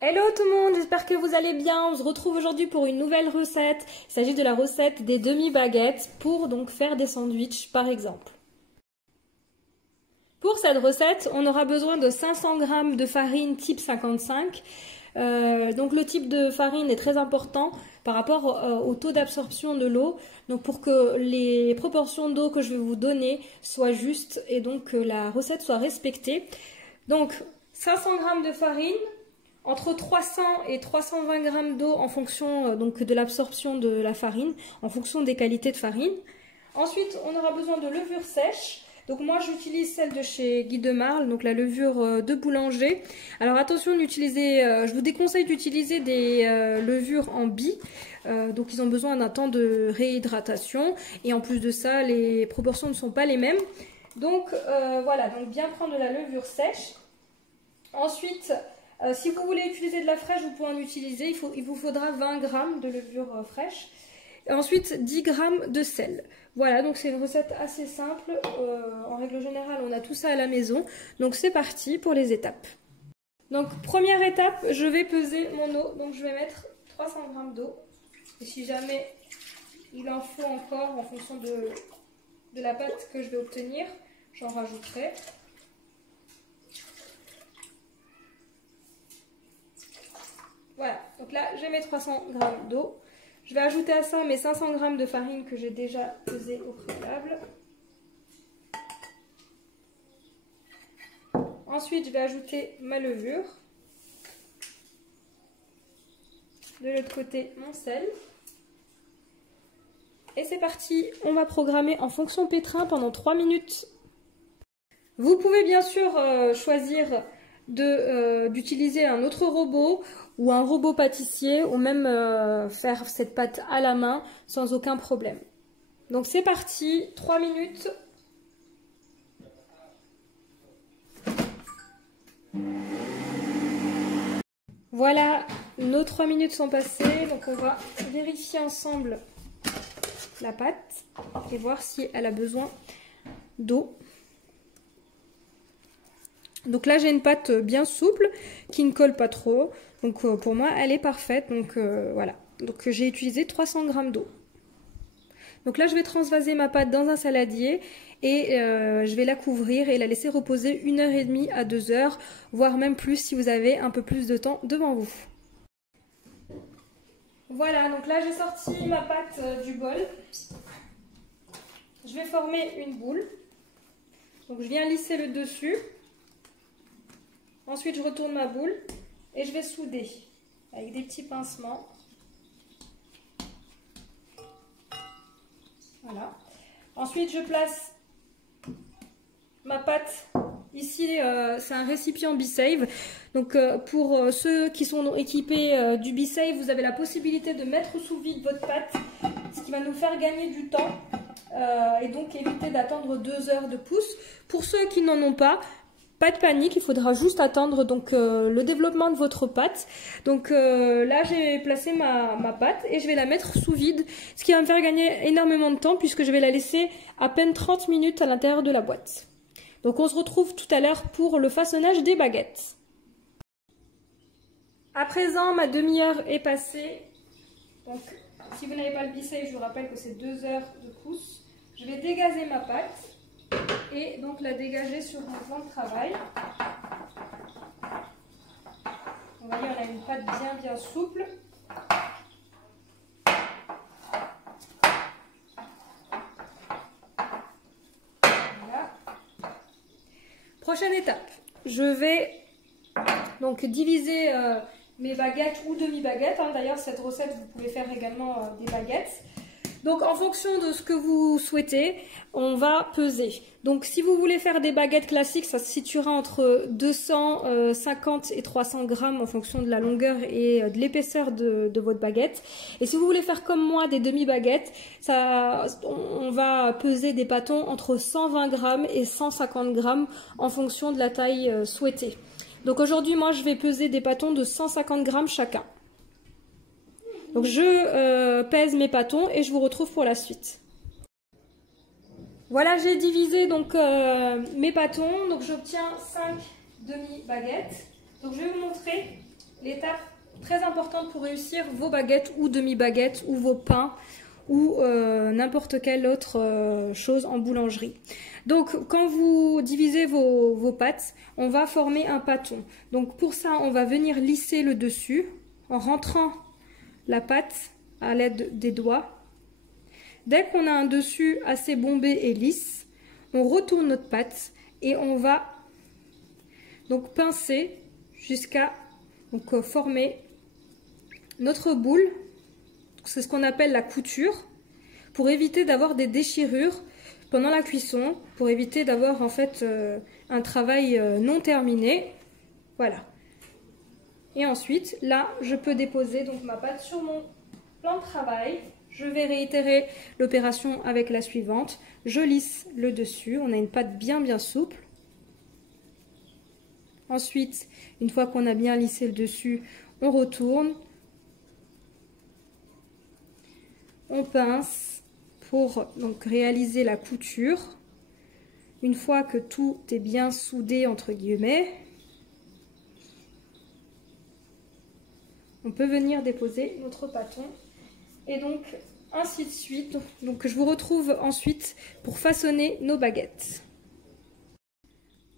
Hello tout le monde, j'espère que vous allez bien. On se retrouve aujourd'hui pour une nouvelle recette. Il s'agit de la recette des demi-baguettes pour donc faire des sandwichs par exemple. Pour cette recette, on aura besoin de 500 g de farine type 55. Donc le type de farine est très important par rapport au taux d'absorption de l'eau. Donc pour que les proportions d'eau que je vais vous donner soient justes et donc que la recette soit respectée. Donc 500 g de farine, entre 300 et 320 g d'eau en fonction donc de l'absorption de la farine, en fonction des qualités de farine. Ensuite, on aura besoin de levure sèche. Donc moi j'utilise celle de chez Guy de Marle, donc la levure de boulanger. Alors attention d'utiliser, je vous déconseille d'utiliser des levures en billes. Donc ils ont besoin d'un temps de réhydratation et en plus de ça les proportions ne sont pas les mêmes. Donc voilà, donc bien prendre de la levure sèche. Ensuite, si vous voulez utiliser de la fraîche, vous pouvez en utiliser. Il vous faudra 20 g de levure fraîche. Et ensuite 10 g de sel. Voilà, donc c'est une recette assez simple. En règle générale, on a tout ça à la maison. Donc c'est parti pour les étapes. Donc première étape, je vais peser mon eau. Donc je vais mettre 300 g d'eau. Et si jamais il en faut encore en fonction de la pâte que je vais obtenir, j'en rajouterai. Voilà, donc là j'ai mes 300 g d'eau. Je vais ajouter à ça mes 500 g de farine que j'ai déjà pesée au préalable. Ensuite, je vais ajouter ma levure. De l'autre côté, mon sel. Et c'est parti, on va programmer en fonction pétrin pendant 3 minutes. Vous pouvez bien sûr choisir d'utiliser un autre robot ou un robot pâtissier ou même faire cette pâte à la main sans aucun problème. Donc c'est parti, 3 minutes. Voilà, nos 3 minutes sont passées, donc on va vérifier ensemble la pâte et voir si elle a besoin d'eau. Donc là j'ai une pâte bien souple qui ne colle pas trop, donc pour moi elle est parfaite, donc voilà. Donc j'ai utilisé 300 g d'eau. Donc là je vais transvaser ma pâte dans un saladier et je vais la couvrir et la laisser reposer 1h30 à 2h, voire même plus si vous avez un peu plus de temps devant vous. Voilà, donc là j'ai sorti ma pâte du bol. Je vais former une boule. Donc je viens lisser le dessus. Ensuite, je retourne ma boule et je vais souder avec des petits pincements. Voilà. Ensuite, je place ma pâte. Ici, c'est un récipient BeSave. Donc, pour ceux qui sont équipés du BeSave, vous avez la possibilité de mettre sous vide votre pâte, ce qui va nous faire gagner du temps et donc éviter d'attendre 2 heures de pouce. Pour ceux qui n'en ont pas de panique, il faudra juste attendre donc le développement de votre pâte. Donc là j'ai placé ma pâte et je vais la mettre sous vide, ce qui va me faire gagner énormément de temps puisque je vais la laisser à peine 30 minutes à l'intérieur de la boîte. Donc on se retrouve tout à l'heure pour le façonnage des baguettes. À présent ma demi-heure est passée. Donc si vous n'avez pas le BeSave, je vous rappelle que c'est 2 heures de pouce. Je vais dégazer ma pâte et donc la dégager sur mon plan de travail. Vous voyez, on a une pâte bien souple. Voilà. Prochaine étape, je vais donc diviser mes baguettes ou demi-baguettes. D'ailleurs, cette recette, vous pouvez faire également des baguettes. Donc en fonction de ce que vous souhaitez, on va peser. Donc si vous voulez faire des baguettes classiques, ça se situera entre 250 et 300 g en fonction de la longueur et de l'épaisseur de votre baguette. Et si vous voulez faire comme moi des demi-baguettes, on va peser des bâtons entre 120 g et 150 g en fonction de la taille souhaitée. Donc aujourd'hui, moi je vais peser des bâtons de 150 g chacun. Donc je pèse mes bâtons et je vous retrouve pour la suite. Voilà, j'ai divisé donc mes bâtons, donc j'obtiens 5 demi-baguettes. Donc je vais vous montrer l'étape très importante pour réussir vos baguettes ou demi-baguettes ou vos pains ou n'importe quelle autre chose en boulangerie. Donc quand vous divisez vos pâtes, on va former un pâton. Donc pour ça, on va venir lisser le dessus en rentrant la pâte à l'aide des doigts. Dès qu'on a un dessus assez bombé et lisse, on retourne notre pâte et on va donc pincer jusqu'à former notre boule. C'est ce qu'on appelle la couture, pour éviter d'avoir des déchirures pendant la cuisson, pour éviter d'avoir en fait un travail non terminé. Voilà. Et ensuite, là, je peux déposer donc ma pâte sur mon plan de travail. Je vais réitérer l'opération avec la suivante. Je lisse le dessus. On a une pâte bien souple. Ensuite, une fois qu'on a bien lissé le dessus, on retourne. On pince pour donc réaliser la couture. Une fois que tout est bien soudé entre guillemets, on peut venir déposer notre pâton et donc ainsi de suite. Donc je vous retrouve ensuite pour façonner nos baguettes.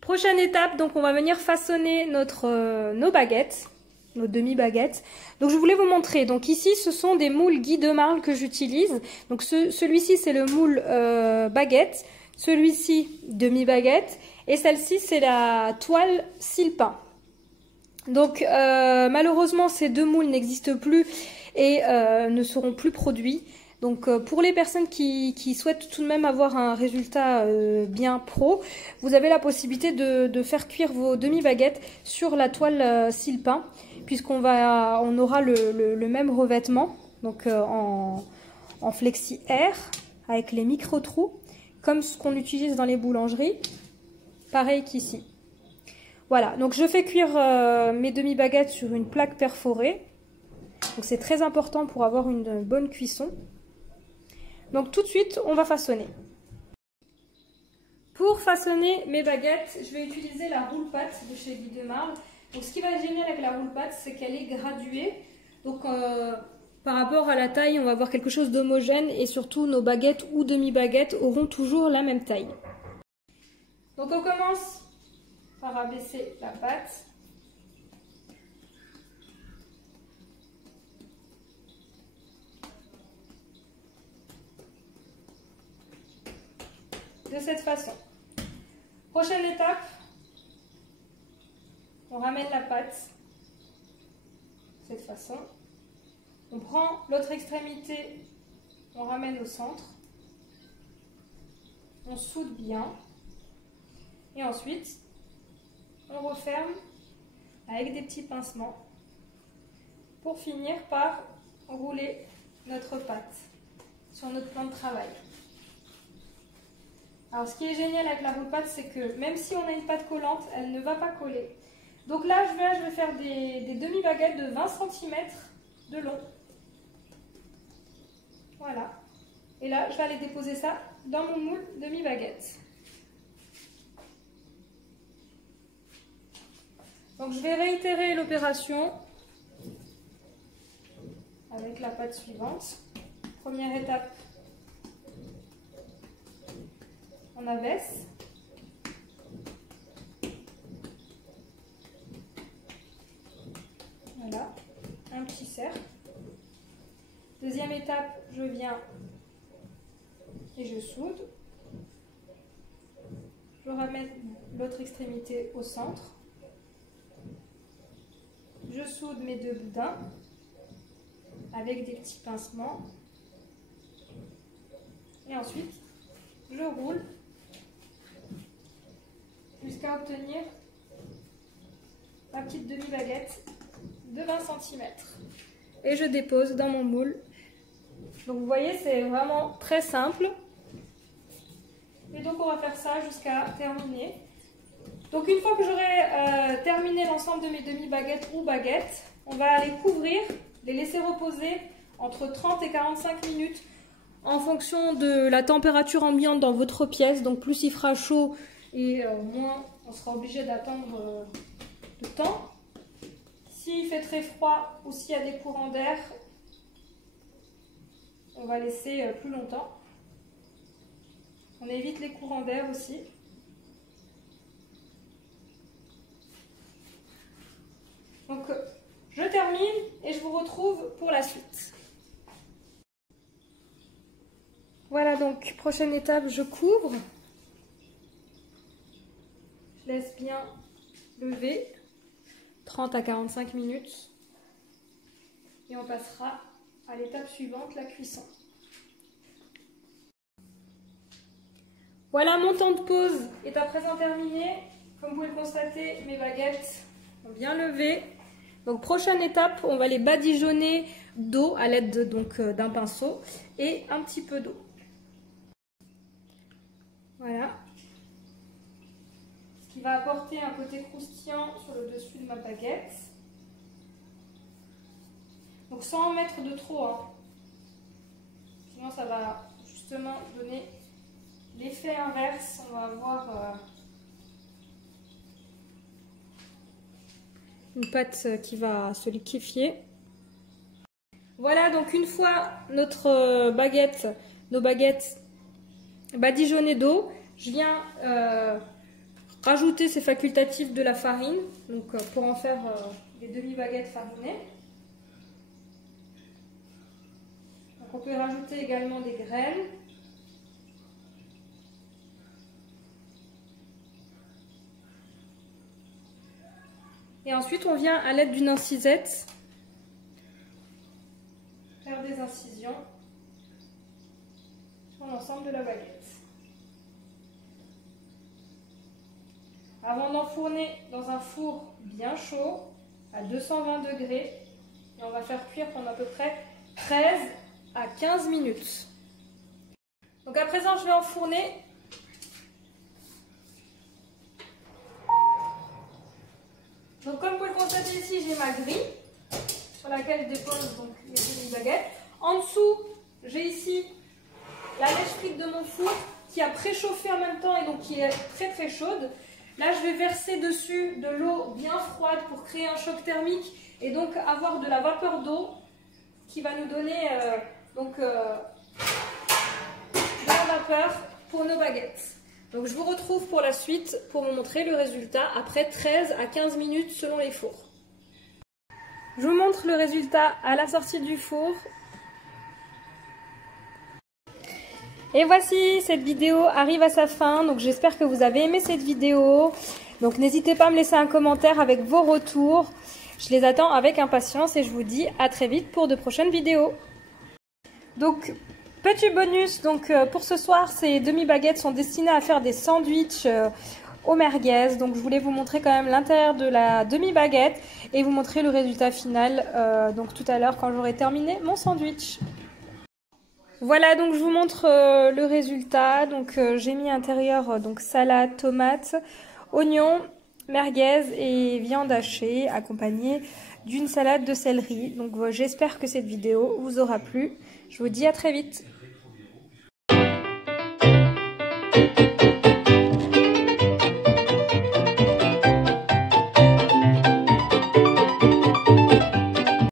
Prochaine étape, donc on va venir façonner nos baguettes. Nos demi-baguettes. Donc je voulais vous montrer. Donc ici ce sont des moules Guy de Marle que j'utilise. Donc celui-ci c'est le moule baguette, celui-ci demi-baguette et celle-ci c'est la toile sile-pain. Donc malheureusement ces deux moules n'existent plus et ne seront plus produits. Donc pour les personnes qui souhaitent tout de même avoir un résultat bien pro, vous avez la possibilité de faire cuire vos demi-baguettes sur la toile sile-pain, puisqu'on aura le même revêtement, donc en flexi air avec les micro-trous, comme ce qu'on utilise dans les boulangeries, pareil qu'ici. Voilà, donc je fais cuire mes demi-baguettes sur une plaque perforée, donc c'est très important pour avoir une bonne cuisson. Donc tout de suite, on va façonner. Pour façonner mes baguettes, je vais utiliser la roule-pâte de chez Guy de Marle. Donc ce qui va être génial avec la roule-pâte, c'est qu'elle est graduée. Donc par rapport à la taille, on va avoir quelque chose d'homogène et surtout nos baguettes ou demi-baguettes auront toujours la même taille. Donc on commence par abaisser la pâte. De cette façon. Prochaine étape, on ramène la pâte de cette façon. On prend l'autre extrémité, on ramène au centre. On soude bien. Et ensuite, on referme avec des petits pincements pour finir par rouler notre pâte sur notre plan de travail. Alors ce qui est génial avec la roule-pâte, c'est que même si on a une pâte collante, elle ne va pas coller. Donc là, je vais faire des demi-baguettes de 20 cm de long. Voilà. Et là, je vais aller déposer ça dans mon moule demi-baguette. Donc je vais réitérer l'opération avec la pâte suivante. Première étape, on abaisse. Voilà, un petit cercle. Deuxième étape, je viens et je soude. Je ramène l'autre extrémité au centre. Je soude mes deux boudins avec des petits pincements. Et ensuite, je roule jusqu'à obtenir ma petite demi-baguette de 20 cm. Et je dépose dans mon moule. Donc vous voyez, c'est vraiment très simple. Et donc on va faire ça jusqu'à terminer. Donc une fois que j'aurai terminé l'ensemble de mes demi-baguettes ou baguettes, on va les couvrir, les laisser reposer entre 30 et 45 minutes en fonction de la température ambiante dans votre pièce. Donc plus il fera chaud et moins on sera obligé d'attendre de temps. S'il fait très froid ou s'il y a des courants d'air, on va laisser plus longtemps. On évite les courants d'air aussi. Donc je termine et je vous retrouve pour la suite. Voilà, donc prochaine étape, je couvre. Je laisse bien lever 30 à 45 minutes et on passera à l'étape suivante, la cuisson. Voilà, mon temps de pause est à présent terminé. Comme vous pouvez le constater, mes baguettes ont bien levé. Donc prochaine étape, on va les badigeonner d'eau à l'aide d'un pinceau et un petit peu d'eau. Voilà. Ce qui va apporter un côté croustillant sur le dessus de ma baguette. Donc sans en mettre de trop, hein. Sinon ça va justement donner l'effet inverse. On va avoir une pâte qui va se liquéfier. Voilà, donc une fois nos baguettes badigeonnées d'eau, je viens rajouter ces facultatifs de la farine, donc pour en faire des demi-baguettes farinées. Donc on peut rajouter également des graines. Et ensuite on vient à l'aide d'une incisette faire des incisions sur l'ensemble de la baguette. Avant d'enfourner dans un four bien chaud à 220 degrés, et on va faire cuire pendant à peu près 13 à 15 minutes. Donc à présent je vais enfourner. Donc comme vous pouvez le constater ici, j'ai ma grille sur laquelle je dépose donc mes demi-baguettes. En dessous, j'ai ici la lèche frite de mon four qui a préchauffé en même temps et donc qui est très très chaude. Là, je vais verser dessus de l'eau bien froide pour créer un choc thermique et donc avoir de la vapeur d'eau qui va nous donner de la vapeur pour nos baguettes. Donc je vous retrouve pour la suite pour vous montrer le résultat après 13 à 15 minutes selon les fours. Je vous montre le résultat à la sortie du four. Et voici, cette vidéo arrive à sa fin, donc j'espère que vous avez aimé cette vidéo. Donc n'hésitez pas à me laisser un commentaire avec vos retours. Je les attends avec impatience et je vous dis à très vite pour de prochaines vidéos. Donc petit bonus, pour ce soir, ces demi-baguettes sont destinées à faire des sandwichs au merguez. Donc je voulais vous montrer quand même l'intérieur de la demi-baguette et vous montrer le résultat final tout à l'heure quand j'aurai terminé mon sandwich. Voilà, donc je vous montre le résultat. Donc j'ai mis à l'intérieur salade, tomate, oignons, merguez et viande hachée accompagnée d'une salade de céleri. Donc j'espère que cette vidéo vous aura plu. Je vous dis à très vite.